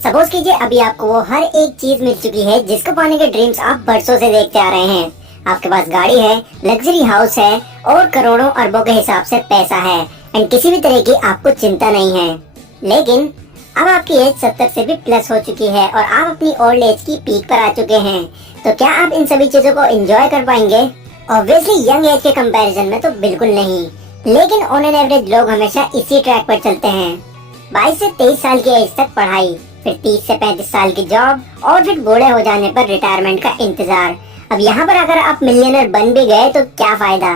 Suppose कीजिए अभी आपको वो हर एक चीज मिल चुकी है जिसको पाने के ड्रीम्स आप बरसों से देखते आ रहे हैं। आपके पास गाड़ी है, लग्जरी हाउस है और करोड़ों अरबों के हिसाब से पैसा है एंड किसी भी तरह की आपको चिंता नहीं है। लेकिन अब आपकी एज 70 से भी प्लस हो चुकी है और आप अपनी ओल्ड एज की पीक पर आ चुके हैं। तो क्या आप इन सभी चीजों को एंजॉय कर पाएंगे? ऑब्वियसली यंग एज के कंपैरिजन में तो बिल्कुल नहीं, लेकिन ऑन एन एवरेज लोग हमेशा इसी ट्रैक पर चलते हैं। 22 से 23 साल की एज तक पढ़ाई, फिर 30 से 35 साल की जॉब और फिर बूढ़े हो जाने पर रिटायरमेंट का इंतजार। अब यहाँ पर अगर आप मिलियनर बन भी गए तो क्या फायदा,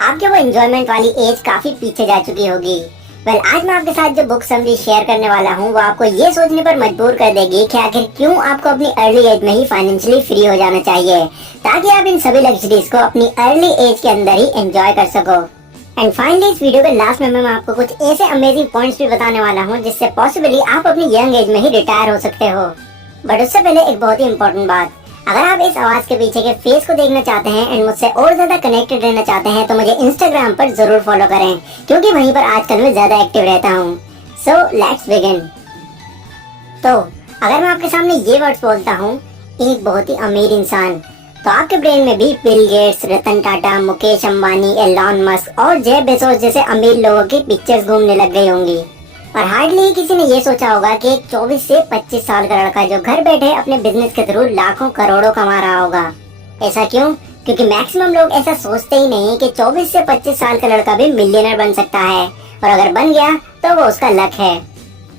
आपके वो एंजॉयमेंट वाली एज काफी पीछे जा चुकी होगी। आज मैं आपके साथ जो बुक समरी शेयर करने वाला हूँ वो आपको ये सोचने पर मजबूर कर देगी कि आखिर क्यों आपको अपनी अर्ली एज में ही फाइनेंशियली फ्री हो जाना चाहिए, ताकि आप इन सभी लग्जरीज को अपनी अर्ली एज के अंदर ही एंजॉय कर सको। एंड फाइनली इस वीडियो के लास्ट में मैं आपको कुछ ऐसे अमेजिंग पॉइंट्स भी बताने वाला हूँ जिससे पॉसिबली आप अपनी यंग एज में ही रिटायर हो सकते हो। बट उससे पहले एक बहुत ही इम्पोर्टेंट बात, अगर आप इस आवाज के पीछे के फेस को देखना चाहते हैं एंड मुझसे और ज्यादा कनेक्टेड रहना चाहते हैं तो मुझे इंस्टाग्राम पर जरूर फॉलो करें, क्योंकि वहीं पर आजकल मैं ज्यादा एक्टिव रहता हूँ। So let's begin. तो अगर मैं आपके सामने ये वर्ड्स बोलता हूँ, एक बहुत ही अमीर इंसान, तो आपके ब्रेन में भी Bill Gates, Ratan Tata, Mukesh Ambani, Elon Musk और जेफ बेजोस जैसे अमीर लोगों की पिक्चर्स घूमने लग गई होंगी। और हार्डली किसी ने ये सोचा होगा कि एक 24 से 25 साल का लड़का जो घर बैठे अपने बिजनेस के थ्रू लाखों करोड़ों कमा रहा होगा। ऐसा क्यों? क्योंकि मैक्सिमम लोग ऐसा सोचते ही नहीं कि 24 से 25 साल का लड़का भी मिलियनर बन सकता है, और अगर बन गया तो वो उसका लक है।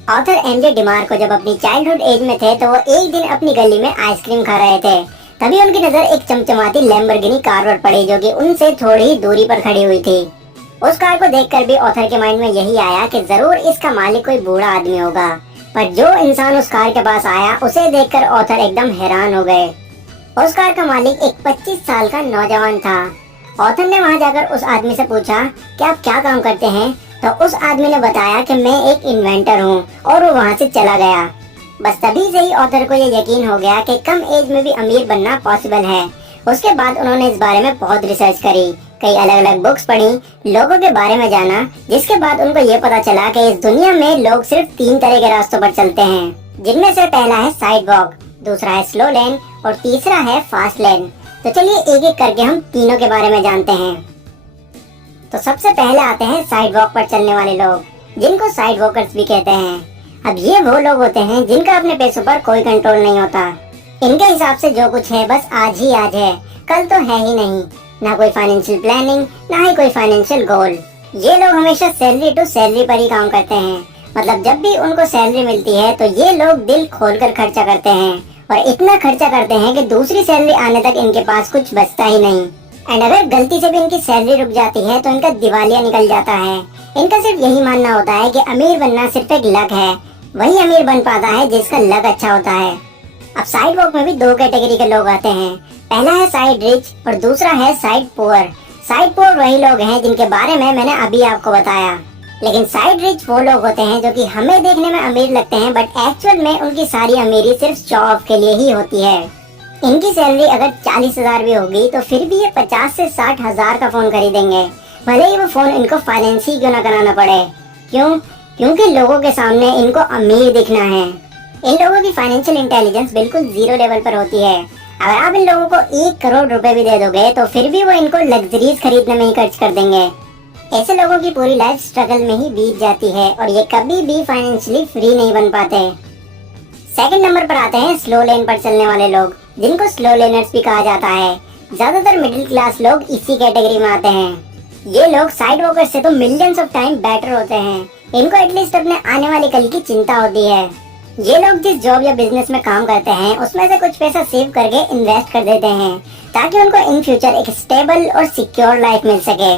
ऑथर एमजे डिमार्को जब अपनी चाइल्डहुड एज में थे तो वो एक दिन अपनी गली में आइसक्रीम खा रहे थे, तभी उनकी नजर एक चमचमाती लैम्बोर्गिनी कार पर पड़ी जो कि उनसे थोड़ी ही दूरी पर खड़ी हुई थी। उस कार को देखकर भी ऑथर के माइंड में यही आया कि जरूर इसका मालिक कोई बूढ़ा आदमी होगा। पर जो इंसान उस कार के पास आया उसे देखकर ऑथर एकदम हैरान हो गए। उस कार का मालिक एक 25 साल का नौजवान था। ऑथर ने वहां जाकर उस आदमी से पूछा कि आप क्या काम करते हैं, तो उस आदमी ने बताया कि मैं एक इन्वेंटर हूँ, और वो वहाँ से चला गया। बस तभी से ही ऑथर को ये यकीन हो गया कि कम एज में भी अमीर बनना पॉसिबल है। उसके बाद उन्होंने इस बारे में बहुत रिसर्च करी, कई अलग अलग बुक्स पढ़ी, लोगों के बारे में जाना, जिसके बाद उनको ये पता चला कि इस दुनिया में लोग सिर्फ 3 तरह के रास्तों पर चलते हैं, जिनमें से पहला है साइड वॉक, दूसरा है स्लो लेन और तीसरा है फास्ट लेन। तो चलिए एक एक करके हम तीनों के बारे में जानते हैं। तो सबसे पहले आते हैं साइड वॉक पर चलने वाले लोग, जिनको साइड वॉकर्स भी कहते हैं। अब ये वो लोग होते हैं जिनका अपने पैसों पर कोई कंट्रोल नहीं होता। इनके हिसाब से जो कुछ है बस आज ही आज है, कल तो है ही नहीं। ना कोई फाइनेंशियल प्लानिंग, ना ही कोई फाइनेंशियल गोल। ये लोग हमेशा सैलरी टू सैलरी पर ही काम करते हैं। मतलब जब भी उनको सैलरी मिलती है तो ये लोग दिल खोलकर खर्चा करते हैं, और इतना खर्चा करते हैं कि दूसरी सैलरी आने तक इनके पास कुछ बचता ही नहीं। एंड अगर गलती से भी इनकी सैलरी रुक जाती है तो इनका दिवालिया निकल जाता है। इनका सिर्फ यही मानना होता है कि अमीर बनना सिर्फ एक लक है, वही अमीर बन पाता है जिसका लक अच्छा होता है। अब साइड वॉक में भी 2 कैटेगरी के लोग आते हैं। पहला है साइड रिच और दूसरा है साइड पुअर। साइड पुअर वही लोग हैं जिनके बारे में मैंने अभी आपको बताया। लेकिन साइड रिच वो लोग होते हैं जो कि हमें देखने में अमीर लगते हैं, बट एक्चुअल में उनकी सारी अमीरी सिर्फ शो ऑफ के लिए ही होती है। इनकी सैलरी अगर 40,000 भी होगी तो फिर भी ये 50 से 60,000 का फोन खरीदेंगे, भले ही वो फोन इनको फाइनेंस ही क्यों न कराना पड़े। क्यों? क्योंकि लोगों के सामने इनको अमीर दिखना है। इन लोगों की फाइनेंशियल इंटेलिजेंस बिल्कुल 0 लेवल पर होती है। अगर आप इन लोगों को 1 करोड़ रुपए भी दे दोगे तो फिर भी वो इनको लग्जरीज खरीदने में ही खर्च कर देंगे। ऐसे लोगों की पूरी लाइफ स्ट्रगल में ही बीत जाती है और ये कभी भी फाइनेंशियली फ्री नहीं बन पाते। सेकंड नंबर पर आते हैं स्लो लेन पर चलने वाले लोग, जिनको स्लो लेनर्स भी कहा जाता है। ज्यादातर मिडिल क्लास लोग इसी कैटेगरी में आते हैं। ये लोग साइड वॉकर्स से तो मिलियंस ऑफ टाइम बेटर होते हैं। इनको एटलीस्ट अपने आने वाले कल की चिंता होती है। ये लोग जिस जॉब या बिजनेस में काम करते हैं उसमें से कुछ पैसा सेव करके इन्वेस्ट कर देते हैं, ताकि उनको इन फ्यूचर एक स्टेबल और सिक्योर लाइफ मिल सके।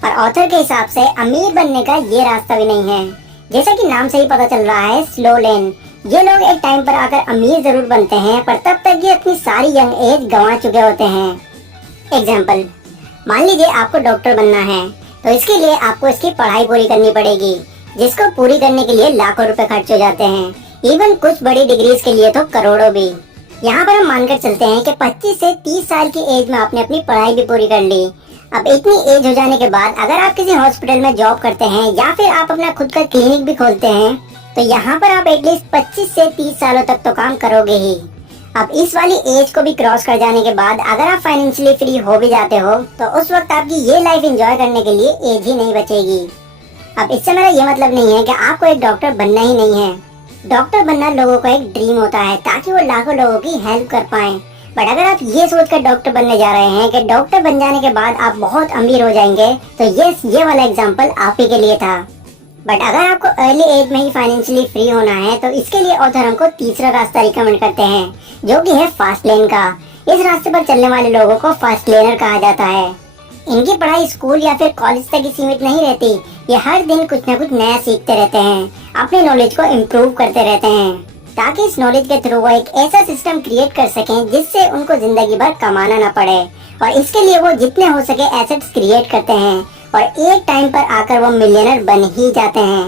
और ऑथर के हिसाब से अमीर बनने का ये रास्ता भी नहीं है। जैसा कि नाम से ही पता चल रहा है, स्लो लेन। ये लोग एक टाइम पर आकर अमीर जरूर बनते हैं, पर तब तक ये अपनी सारी यंग एज गंवा चुके होते हैं। एग्जाम्पल, मान लीजिए आपको डॉक्टर बनना है, तो इसके लिए आपको इसकी पढ़ाई पूरी करनी पड़ेगी, जिसको पूरी करने के लिए लाखों रुपए खर्च हो जाते हैं। इवन कुछ बड़ी डिग्रीज के लिए तो करोड़ों भी। यहाँ पर हम मानकर चलते हैं कि 25 से 30 साल की एज में आपने अपनी पढ़ाई भी पूरी कर ली। अब इतनी एज हो जाने के बाद अगर आप किसी हॉस्पिटल में जॉब करते हैं या फिर आप अपना खुद का क्लिनिक भी खोलते हैं, तो यहाँ पर आप एटलीस्ट 25 से 30 सालों तक तो काम करोगे ही। अब इस वाली एज को भी क्रॉस कर जाने के बाद अगर आप फाइनेंशियली फ्री हो भी जाते हो तो उस वक्त आपकी ये लाइफ एंजॉय करने के लिए एज ही नहीं बचेगी। अब इससे मेरा ये मतलब नहीं है कि आपको एक डॉक्टर बनना ही नहीं है। डॉक्टर बनना लोगों का एक ड्रीम होता है ताकि वो लाखों लोगों की हेल्प कर पाएं। बट अगर आप ये सोचकर डॉक्टर बनने जा रहे हैं कि डॉक्टर बन जाने के बाद आप बहुत अमीर हो जाएंगे, तो ये वाला एग्जाम्पल आप ही के लिए था। बट अगर आपको अर्ली एज में ही फाइनेंशियली फ्री होना है तो इसके लिए ऑथर हमको तीसरा रास्ता रिकमेंड करते हैं, जो कि है फास्ट लेन का। इस रास्ते पर चलने वाले लोगों को फास्ट लेनर कहा जाता है। इनकी पढ़ाई स्कूल या फिर कॉलेज तक ही सीमित नहीं रहती, ये हर दिन कुछ न कुछ नया सीखते रहते हैं, अपने नॉलेज को इम्प्रूव करते रहते हैं, ताकि इस नॉलेज के थ्रू वो एक ऐसा सिस्टम क्रिएट कर सकें जिससे उनको जिंदगी भर कमाना ना पड़े। और इसके लिए वो जितने हो सके एसेट्स क्रिएट करते हैं और एक टाइम पर आकर वो मिलियनर बन ही जाते हैं।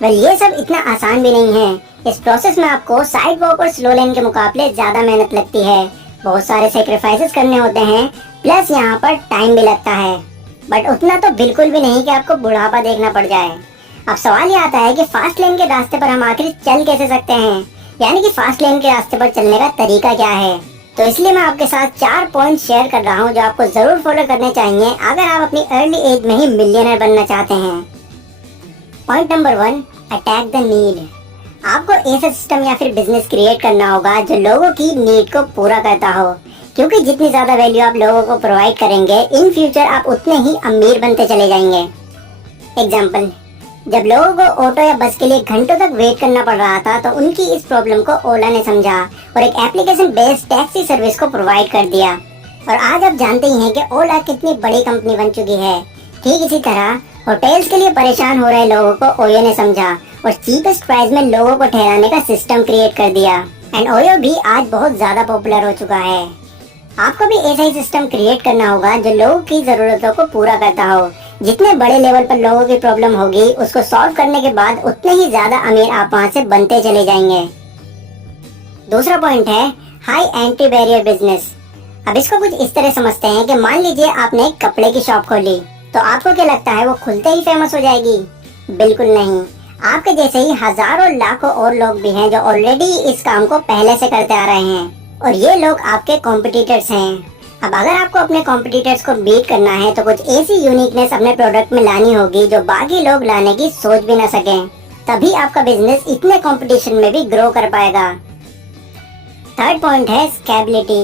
वेल, ये सब इतना आसान भी नहीं है। इस प्रोसेस में आपको साइड वॉक और स्लो लेन के मुकाबले ज्यादा मेहनत लगती है, बहुत सारे सेक्रीफाइसेस करने होते हैं, प्लस यहाँ पर टाइम भी लगता है। बट उतना तो बिल्कुल भी नहीं कि आपको बुढ़ापा देखना पड़ जाए। अब सवाल ये आता है कि फास्ट लेन के रास्ते पर हम आखिर चल कैसे सकते हैं, यानी कि फास्ट लेन के रास्ते पर चलने का तरीका क्या है। तो इसलिए मैं आपके साथ 4 पॉइंट शेयर कर रहा हूँ जो आपको जरूर फॉलो करने चाहिए अगर आप अपनी अर्ली एज में ही मिलियनर बनना चाहते हैं। Point number 1, attack the need. आपको ऐसा सिस्टम या फिर बिजनेस क्रिएट करना होगा जो लोगों की नीड को पूरा करता हो, क्योंकि जितनी ज्यादा वैल्यू आप लोगों को प्रोवाइड करेंगे, इन फ्यूचर आप उतने ही अमीर बनते चले जाएंगे। एग्जाम्पल, जब लोगों को ऑटो या बस के लिए घंटों तक वेट करना पड़ रहा था तो उनकी इस प्रॉब्लम को ओला ने समझा और एक एप्लीकेशन बेस्ड टैक्सी सर्विस को प्रोवाइड कर दिया। और आज आप जानते ही हैं कि ओला कितनी बड़ी कंपनी बन चुकी है। ठीक इसी तरह होटल्स के लिए परेशान हो रहे लोगों को ओयो ने समझा और चीपेस्ट प्राइस में लोगों को ठहराने का सिस्टम क्रिएट कर दिया। एंड ओयो भी आज बहुत ज्यादा पॉपुलर हो चुका है। आपको भी ऐसा ही सिस्टम क्रिएट करना होगा जो लोगों की जरूरतों को पूरा करता हो। जितने बड़े लेवल पर लोगों की प्रॉब्लम होगी, उसको सॉल्व करने के बाद उतने ही ज्यादा अमीर आप वहाँ से बनते चले जाएंगे। दूसरा पॉइंट है हाई एंट्री बैरियर बिजनेस। अब इसको कुछ इस तरह समझते हैं कि मान लीजिए आपने एक कपड़े की शॉप खोली, तो आपको क्या लगता है वो खुलते ही फेमस हो जाएगी? बिल्कुल नहीं। आपके जैसे ही हजारों लाखों और लोग भी हैं जो ऑलरेडी इस काम को पहले से करते आ रहे हैं, और ये लोग आपके कॉम्पिटिटर्स हैं। अब अगर आपको अपने कॉम्पिटिटर्स को बीट करना है तो कुछ ऐसी यूनिकनेस अपने प्रोडक्ट में लानी होगी जो बाकी लोग लाने की सोच भी ना सकें, तभी आपका बिजनेस इतने कंपटीशन में भी ग्रो कर पाएगा। थर्ड पॉइंट है स्केलेबिलिटी।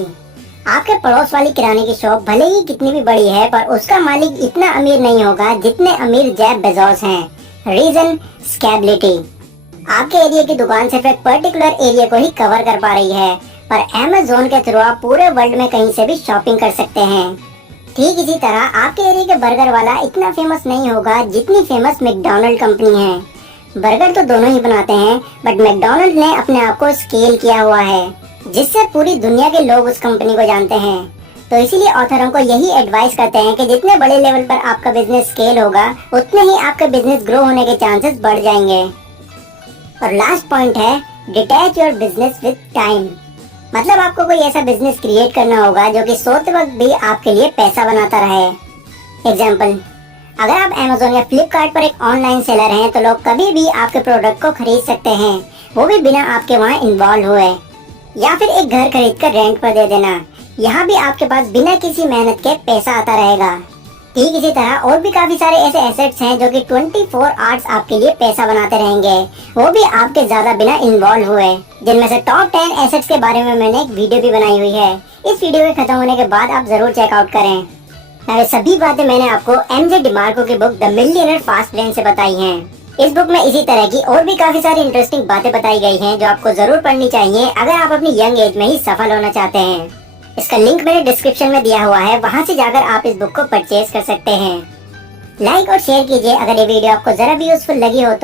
आपके पड़ोस वाली किराने की शॉप भले ही कितनी भी बड़ी है, पर उसका मालिक इतना अमीर नहीं होगा जितने अमीर जेफ बेजोस हैं। Reason scalability. आपके एरिया की दुकान सिर्फ एक पर्टिकुलर एरिया को ही कवर कर पा रही है, पर अमेज़न के थ्रू आप पूरे वर्ल्ड में कहीं से भी शॉपिंग कर सकते हैं। ठीक इसी तरह आपके एरिया के बर्गर वाला इतना फेमस नहीं होगा जितनी फेमस मैकडॉनल्ड कंपनी है। बर्गर तो दोनों ही बनाते हैं, बट मैकडॉनल्ड ने अपने आप को स्केल किया हुआ है, जिससे पूरी दुनिया के लोग उस कंपनी को जानते हैं। तो इसीलिए ऑथरों को यही एडवाइस करते हैं कि जितने बड़े लेवल पर आपका बिजनेस स्केल होगा, उतने ही आपका बिजनेस ग्रो होने के चांसेस बढ़ जाएंगे। और लास्ट पॉइंट है detach your business with time. मतलब आपको कोई ऐसा बिजनेस क्रिएट करना होगा जो कि सोते वक्त भी आपके लिए पैसा बनाता रहे। एग्जाम्पल, अगर आप अमेज़न या फ्लिपकार्ट पर एक ऑनलाइन सेलर हैं तो लोग कभी भी आपके प्रोडक्ट को खरीद सकते हैं, वो भी बिना आपके वहाँ इन्वॉल्व हुए। या फिर एक घर खरीद कर रेंट पर दे देना, यहाँ भी आपके पास बिना किसी मेहनत के पैसा आता रहेगा। ठीक इसी तरह और भी काफी सारे ऐसे एसेट्स हैं जो कि 24 आवर्स आपके लिए पैसा बनाते रहेंगे, वो भी आपके ज्यादा बिना इन्वॉल्व हुए। जिनमें से टॉप 10 एसेट्स के बारे में मैंने एक वीडियो भी बनाई हुई है। इस वीडियो के खत्म होने के बाद आप जरूर चेकआउट करें। ये सभी बातें मैंने आपको एमजे डिमार्को की book the millionaire fast lane से बताई हैं। इस बुक में इसी तरह की और भी काफी सारी इंटरेस्टिंग बातें बताई गई हैं जो आपको जरूर पढ़नी चाहिए अगर आप अपनी यंग एज में ही सफल होना चाहते हैं। इसका लिंक मैंने डिस्क्रिप्शन में दिया हुआ है, वहां से जाकर आप इस बुक को परचेज कर सकते हैं। लाइक और शेयर कीजिए अगर ये वीडियो आपको जरा भी यूजफुल लगी हो तो।